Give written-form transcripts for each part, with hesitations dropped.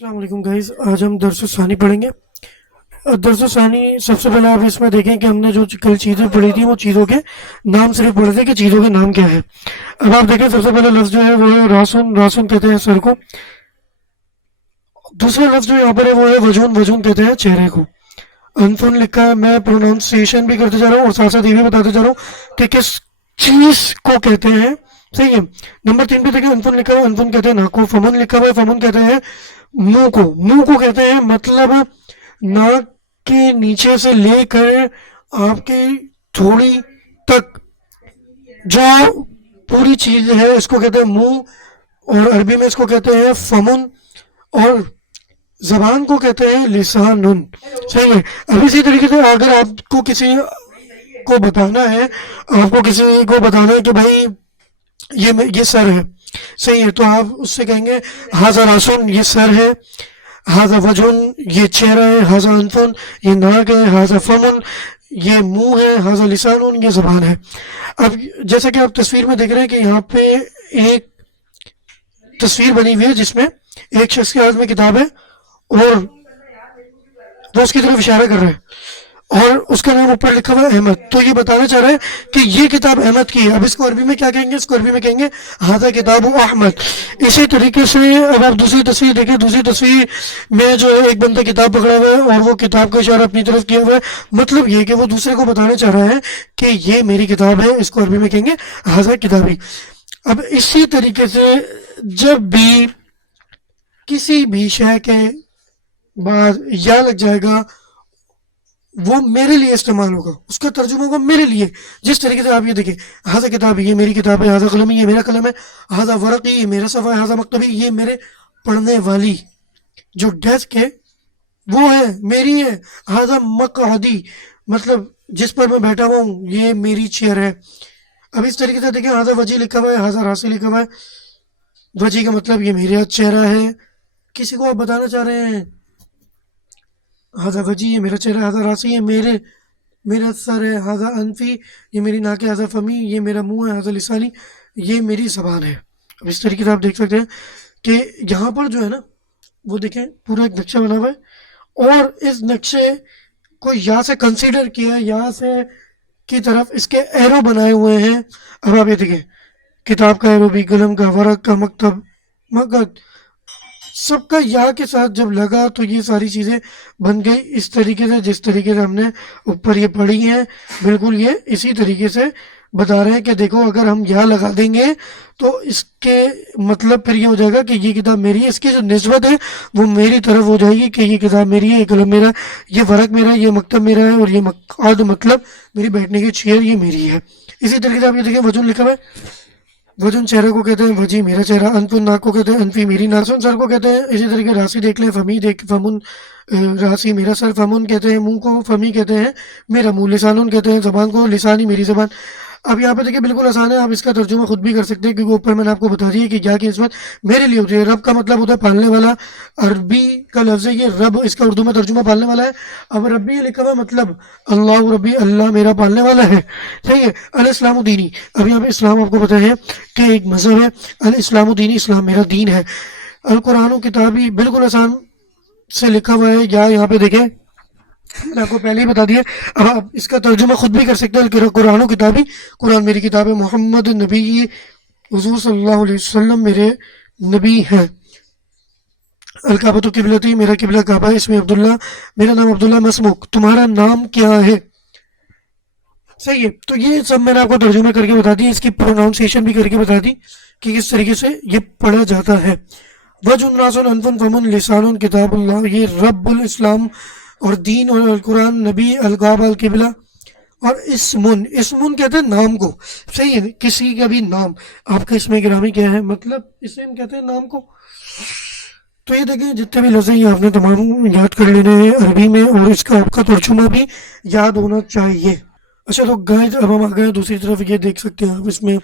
السلام علیکم گائز، آج ہم درس ثانی پڑھیں گے۔ درس ثانی سب سے پہلے آپ اس میں دیکھیں کہ ہم نے جو کل چیزیں پڑھی تھی وہ چیزوں کے نام صرف پڑھے تھے کہ چیزوں کے نام کیا ہے۔ اب آپ دیکھیں سب سے پہلے لفظ جو ہے وہ ہے راسن، راسن کہتے ہیں سر کو۔ دوسرا لفظ جو یہاں پر ہے وہ ہے وجون، وجون کہتے ہیں چہرے کو۔ انفن لکھا ہے، میں پروناؤنسیشن بھی کرتے جا رہا ہوں اور ساتھ ساتھ یہ بھی بتاتے جا رہا ہوں کہ کس چیز کو کہتے ہیں، صحیح ہے۔ نمبر 3 پہ دیکھیں انفن لکھا ہوا ہے، انفن کہتے ہیں ناک کو۔ فمن لکھا ہوا ہے، فمن کہتے ہیں منہ کو۔ منہ کو کہتے ہیں مطلب ناک کے نیچے سے لے کر آپ کی تھوڑی تک جو پوری چیز ہے اس کو کہتے ہیں منہ، اور عربی میں اس کو کہتے ہیں فمن، اور زبان کو کہتے ہیں لسان۔ صحیح ہے۔ اب اسی طریقے سے اگر آپ کو کسی کو بتانا ہے، آپ کو کسی کو بتانا ہے کہ بھائی یہ سر ہے، صحیح ہے، تو آپ اس سے کہیں گے ہاذا راسن، یہ سر ہے، ہاذا وجن، یہ چہرہ ہے، ہاذا انفن، یہ ناک ہے، ہاذا فمن، یہ منہ ہے، ہاذا لسان، یہ زبان ہے۔ اب جیسا کہ آپ تصویر میں دیکھ رہے ہیں کہ یہاں پہ ایک تصویر بنی ہوئی ہے جس میں ایک شخص کے ہاتھ میں کتاب ہے اور وہ اس کی طرف اشارہ کر رہا ہے اور اس کا نام اوپر لکھا ہوا ہے احمد، تو یہ بتانا چاہ رہا ہے کہ یہ کتاب احمد کی ہے۔ اب اس کو عربی میں کیا کہیں گے؟ اس کو عربی میں کہیں گے ہذا کتاب احمد۔ اسی طریقے سے اب آپ دوسری تصویر دیکھیں، دوسری تصویر میں جو ہے ایک بندہ کتاب پکڑا ہوا ہے اور وہ کتاب کا اشارہ اپنی طرف کیا ہوا ہے، مطلب یہ کہ وہ دوسرے کو بتانا چاہ رہا ہے کہ یہ میری کتاب ہے، اس کو عربی میں کہیں گے ہذا کتابی۔ اب اسی طریقے سے جب بھی کسی بھی شے کے بعد یا لگ جائے گا وہ میرے لیے استعمال ہوگا، اس کا ترجمہ ہوگا میرے لیے۔ جس طریقے سے آپ یہ دیکھیں ہذا کتابی، یہ میری کتاب ہے، ہذا قلمی، یہ میرا قلم ہے، ہذا ورقی، یہ میرا صفحہ ہے، ہذا مکتبی، یہ میرے پڑھنے والی جو ڈیسک ہے وہ ہے، میری ہے، ہذا مقعدی مطلب جس پر میں بیٹھا ہوا ہوں یہ میری چیئر ہے۔ اب اس طریقے سے دیکھیں ہذا وجی لکھا ہوا ہے، ہذا راسی لکھا ہوا ہے۔ وجی کا مطلب یہ میرا چہرہ ہے، کسی کو آپ بتانا چاہ رہے ہیں ہذا وجی، یہ میرا چہرہ، ہذا راسی، یہ میرا سر ہے، ہذا انفی، یہ میری ناک ہے، ہذا فمی، یہ میرا منہ ہے، ہذا لسانی، یہ میری زبان ہے۔ اب اس طریقے سے آپ دیکھ سکتے ہیں کہ یہاں پر جو ہے نا وہ دیکھیں پورا ایک نقشہ بنا ہوا ہے اور اس نقشے کو یہاں سے کنسیڈر کیا ہے، یہاں سے کی طرف اس کے ایرو بنائے ہوئے ہیں۔ اب آپ یہ دیکھیں کتاب کا ایرو بھی، قلم کا، ورق کا، مکتب، مقد، سب کا یا کے ساتھ جب لگا تو یہ ساری چیزیں بن گئی اس طریقے سے جس طریقے سے ہم نے اوپر یہ پڑھی ہیں۔ بالکل یہ اسی طریقے سے بتا رہے ہیں کہ دیکھو اگر ہم یا لگا دیں گے تو اس کے مطلب پھر یہ ہو جائے گا کہ یہ کتاب میری ہے، اس کی جو نسبت ہے وہ میری طرف ہو جائے گی کہ یہ کتاب میری ہے، یہ قلم میرا، یہ ورق میرا ہے، یہ مکتب میرا ہے، اور یہ مقعد مطلب میری بیٹھنے کی چیئر یہ میری ہے۔ اسی طریقے سے آپ یہ دیکھیں وجون لکھا ہوا ہے، وجن چہرے کو کہتے ہیں، وجی میرا چہرہ، انفن ناک کو کہتے ہیں، انفی میری ناک، راسن سر کو کہتے ہیں۔ اسی طریقے راسی دیکھ لیں، فمی دیکھ، فمن راسی میرا سر، فمن کہتے ہیں منہ کو، فمی کہتے ہیں میرا منہ، لسانون کہتے ہیں زبان کو، لسانی میری زبان۔ اب یہاں پہ دیکھیں بالکل آسان ہے، آپ اس کا ترجمہ خود بھی کر سکتے ہیں کیونکہ اوپر میں نے آپ کو بتا دیا کہ یا کی نسبت میرے لیے ہوتی ہے۔ رب کا مطلب ہوتا ہے پالنے والا، عربی کا لفظ ہے یہ رب، اس کا اردو میں ترجمہ پالنے والا ہے۔ اب ربی یہ لکھا ہوا مطلب اللہ ربی، اللہ میرا پالنے والا ہے، صحیح ہے۔ الاسلام دینی، اب یہاں پہ اسلام آپ کو پتہ ہے کہ ایک مذہب ہے، الاسلام دینی، اسلام میرا دین ہے۔ القرآن کتابی بالکل آسان سے لکھا ہوا ہے، یا یہاں پہ دیکھیں میں نے آپ کو پہلے ہی بتا دیا، اب آپ اس کا ترجمہ خود بھی کر سکتے ہیں۔ قرآن و کتابی، قرآن میری کتاب ہے، محمد نبی، حضور صلی اللہ علیہ وسلم میرے نبی ہیں۔ الکعبۃ قبلتی، میرا قبلہ کعبہ ہے، اس میں عبداللہ، میرا نام عبداللہ، مسموک، تمہارا نام کیا ہے، صحیح ہے۔ تو یہ سب میں نے آپ کو ترجمہ کر کے بتا دی، اس کی پروناؤنسیشن بھی کر کے بتا دی کہ کس طریقے سے یہ پڑھا جاتا ہے۔ وجن راسن انفن فمن لسان کتاب اللہ، یہ رب الاسلام اور دین، اور القرآن نبی، القعبہ، القبلہ، اور اسمن، اسمن کہتے ہیں نام کو، صحیح ہے، کسی کا بھی نام۔ آپ کا اسم گرامی کیا ہے، مطلب اسم کہتے ہیں نام کو۔ تو یہ دیکھیں جتنے بھی لفظ ہیں یہ آپ نے تمام یاد کر لینے ہیں عربی میں، اور اس کا آپ کا ترجمہ بھی یاد ہونا چاہیے۔ اچھا تو گائز اب ہم آ گئے دوسری طرف، یہ دیکھ سکتے ہیں آپ، اس میں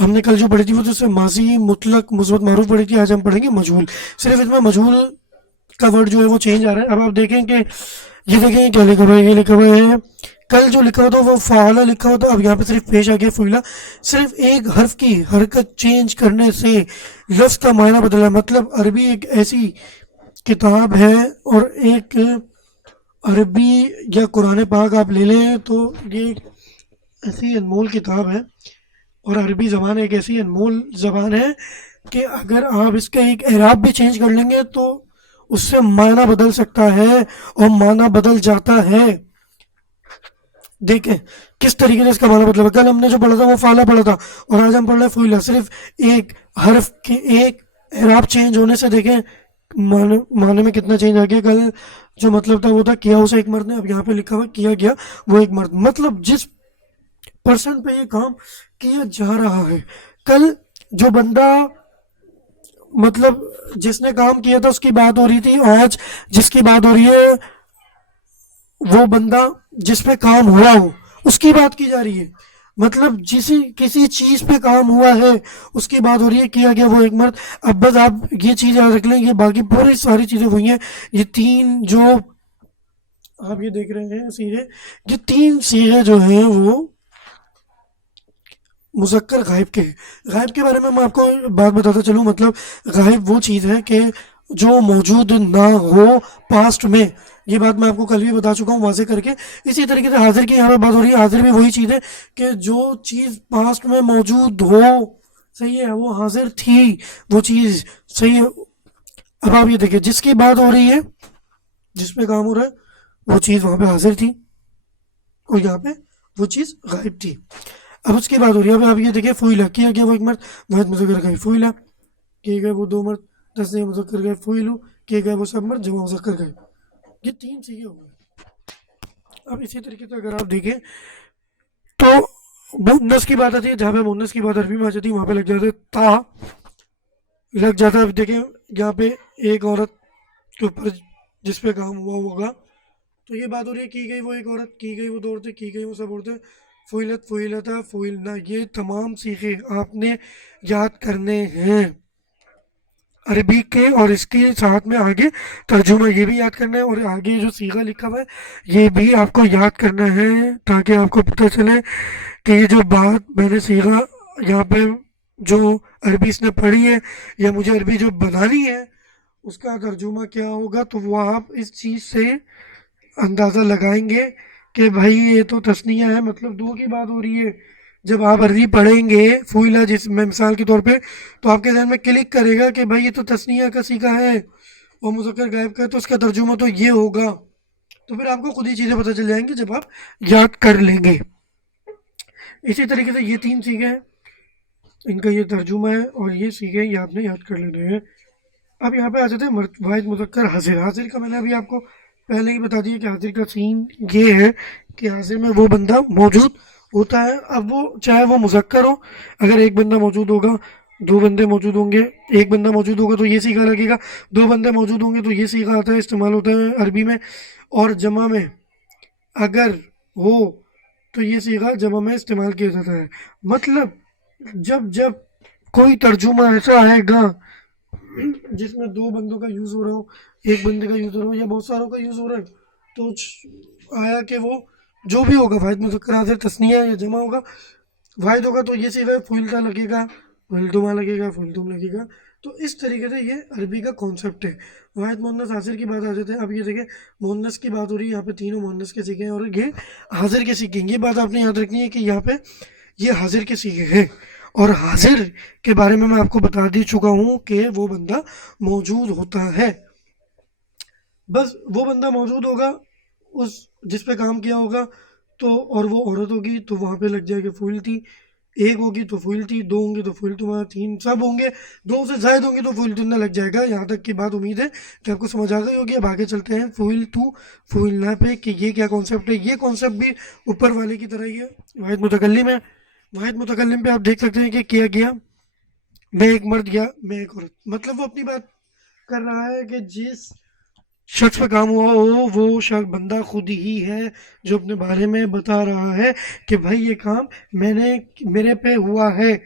ہم نے کل جو پڑھی تھی وہ جیسے ماضی مطلق مثبت معروف پڑھی تھی، آج ہم پڑھیں گے مجہول۔ صرف اس میں مجہول کا ورڈ جو ہے وہ چینج آ رہا ہے۔ اب آپ دیکھیں کہ یہ دیکھیں کیا لکھا ہوا ہے، یہ لکھا ہوا ہے کل جو لکھا ہوا تھا وہ فعلا لکھا ہوا تھا، اب یہاں پہ صرف پیش آ گیا فعلا، صرف ایک حرف کی حرکت چینج کرنے سے لفظ کا معنی بدلا۔ مطلب عربی ایک ایسی کتاب ہے اور ایک عربی یا قرآن پاک آپ لے لیں تو یہ ایک ایسی انمول کتاب ہے اور عربی زبان ایک ایسی انمول زبان ہے کہ اگر آپ اس کا ایک اعراب بھی چینج کر لیں گے تو اس سے معنی بدل سکتا ہے اور معنی بدل جاتا ہے. دیکھیں کس طریقے سے اس کا معنی بدلا. کل ہم نے جو پڑھا تھا وہ فعلا پڑھا تھا اور آج ہم پڑھ رہے ہیں فعلا. صرف ایک حرف کے ایک اعراب چینج ہونے سے دیکھیں معنی میں کتنا چینج آ گیا. کل جو مطلب تھا وہ تھا کیا اسے ایک مرد نے, اب یہاں پہ لکھا ہوا کیا گیا وہ ایک مرد. مطلب جس پرسن پہ یہ کام کیا جا رہا ہے, کل جو بندہ مطلب جس نے کام کیا تھا اس کی بات ہو رہی تھی, آج جس کی بات ہو رہی ہے وہ بندہ جس پہ کام ہوا ہو اس کی بات کی جا رہی ہے. مطلب کسی چیز پہ کام ہوا ہے اس کی بات ہو رہی ہے, کیا گیا وہ ایک مرد. اب بس آپ یہ چیز یاد رکھ لیں, یہ باقی پوری ساری چیزیں ہوئی ہیں. یہ تین جو آپ یہ دیکھ رہے ہیں سیغے, یہ تین سیغے جو ہیں وہ مذکر غائب کے ہیں. غائب کے بارے میں آپ کو بات بتاتا چلوں. مطلب غائب وہ چیز ہے کہ جو موجود نہ ہو پاسٹ میں. یہ بات میں آپ کو کل بھی بتا چکا ہوں واضح کر کے. اسی طریقے سے حاضر کی یہاں پہ بات ہو رہی ہے. حاضر بھی وہی چیز ہے کہ جو چیز پاسٹ میں موجود ہو, صحیح ہے, وہ حاضر تھی وہ چیز, صحیح ہے. اب آپ یہ دیکھیں جس کی بات ہو رہی ہے, جس پہ کام ہو رہا ہے وہ چیز وہاں پہ حاضر تھی اور یہاں پہ وہ چیز غائب تھی. اب اس کی بات ہو رہی ہے. اب آپ یہ دیکھیں فعلا کیا گیا وہ ایک مرد, واحد مذکر غائب فعلا کیے گئے وہ دو مرد, تسنیہ مذکر غائب فعلو کیے گئے وہ سب مرد, جمع مذکر غائب. یہ تین چیزیں ہو گئی. اب اسی طریقے سے اگر آپ دیکھیں تو مؤنث کی بات آتی ہے, جہاں پہ مؤنث کی بات عربی میں آ جاتی ہے وہاں پہ لگ جاتا ہے تا, لگ جاتا ہے. دیکھیں یہاں پہ ایک عورت کے اوپر جس پہ کام ہوا ہوگا تو یہ بات ہو رہی ہے کی گئی وہ ایک عورت, کی گئی وہ دو عورتیں, کی گئی وہ سب عورتیں. فعلت فعلتا فعلنا, یہ تمام صیغے آپ نے یاد کرنے ہیں عربی کے, اور اس کے ساتھ میں آگے ترجمہ یہ بھی یاد کرنا ہے اور آگے جو صیغہ لکھا ہوا ہے یہ بھی آپ کو یاد کرنا ہے تاکہ آپ کو پتہ چلے کہ یہ جو بات میں نے صیغہ یہاں پہ جو عربی اس نے پڑھی ہے یا مجھے عربی جو بنانی ہے اس کا ترجمہ کیا ہوگا. تو وہ آپ اس چیز سے اندازہ لگائیں گے کہ بھائی یہ تو تثنیہ ہے, مطلب دو کی بات ہو رہی ہے. جب آپ عربی پڑھیں گے فعلا جس میں مثال کے طور پہ, تو آپ کے ذہن میں کلک کرے گا کہ بھائی یہ تو تثنیہ کا سیکھا ہے اور مذکر غائب کا ہے, تو اس کا ترجمہ تو یہ ہوگا. تو پھر آپ کو خود ہی چیزیں پتہ چل جائیں گی جب آپ یاد کر لیں گے. اسی طریقے سے یہ تین سیکھے ہیں, ان کا یہ ترجمہ ہے اور یہ سیکھے یہ آپ نے یاد کر لینے ہیں. اب یہاں پہ آ جاتے ہیں واحد مذکر حاضر. حاضر کا میں نے ابھی آپ کو پہلے ہی بتا دیا کہ حاضر کا سین یہ ہے کہ حاضر میں وہ بندہ موجود ہوتا ہے. اب وہ چاہے وہ مذکر ہو, اگر ایک بندہ موجود ہوگا, دو بندے موجود ہوں گے, ایک بندہ موجود ہوگا تو یہ سیغہ لگے گا, دو بندے موجود ہوں گے تو یہ سیغہ آتا ہے, استعمال ہوتا ہے عربی میں. اور جمع میں اگر ہو تو یہ سیغہ جمع میں استعمال کیا جاتا ہے. مطلب جب کوئی ترجمہ ایسا آئے گا جس میں دو بندوں کا یوز ہو رہا ہو, ایک بندے کا یوز ہو رہا ہو یا بہت ساروں کا یوز ہو رہا ہے, تو آیا کہ وہ جو بھی ہوگا واحد مذکر حاضر تثنیہ یا جمع ہوگا, واحد ہوگا تو یہ سیغہ فعلتا لگے گا, فعلتما لگے گا, فعلتم لگے گا. تو اس طریقے سے یہ عربی کا کانسیپٹ ہے. واحد مؤنث حاضر کی بات آ جاتے ہیں. اب یہ دیکھیں مؤنث کی بات ہو رہی ہے, یہاں پہ تینوں مؤنث کے سیکھے ہیں اور یہ حاضر کے سیکھیں. یہ بات آپ نے یاد رکھنی ہے کہ یہاں پہ یہ حاضر کے سیکھے ہیں, اور حاضر کے بارے میں آپ کو بتا دی چکا ہوں کہ وہ بندہ موجود ہوتا ہے. بس وہ بندہ موجود ہوگا اس جس پہ کام کیا ہوگا, تو اور وہ عورت ہوگی تو وہاں پہ لگ جائے گا فعلتی, ایک ہوگی تو فعلتی, دو ہوں گے تو فعلتما, تین سب ہوں گے, دو سے زائد ہوں گے تو فعلتن لگ جائے گا. یہاں تک کی بات امید ہے کہ آپ کو سمجھ آ گئی ہوگی. اب آگے چلتے ہیں فعلتو فعلنا پہ کہ یہ کیا کانسیپٹ ہے. یہ کانسیپٹ بھی اوپر والے کی طرح ہی ہے, واحد متکلم ہے. واحد متکلم پہ آپ دیکھ سکتے ہیں کہ کیا گیا میں ایک مرد یا میں ایک عورت. مطلب وہ اپنی بات کر رہا ہے کہ جس شخص پہ کام ہوا ہو وہ شخص بندہ خود ہی ہے جو اپنے بارے میں بتا رہا ہے کہ بھائی یہ کام میرے پہ ہوا ہے,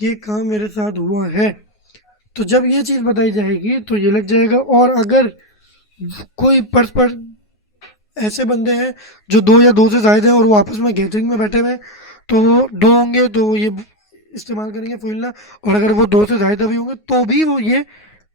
یہ کام میرے ساتھ ہوا ہے. تو جب یہ چیز بتائی جائے گی تو یہ لگ جائے گا. اور اگر کوئی پرس پر ایسے بندے ہیں جو دو یا دو سے زائد ہیں اور وہ آپس میں گیدرنگ میں بیٹھے ہوئے ہیں تو وہ دو ہوں گے تو یہ استعمال کریں گے فعلنا, اور اگر وہ دو سے زائدہ بھی ہوں گے تو بھی وہ یہ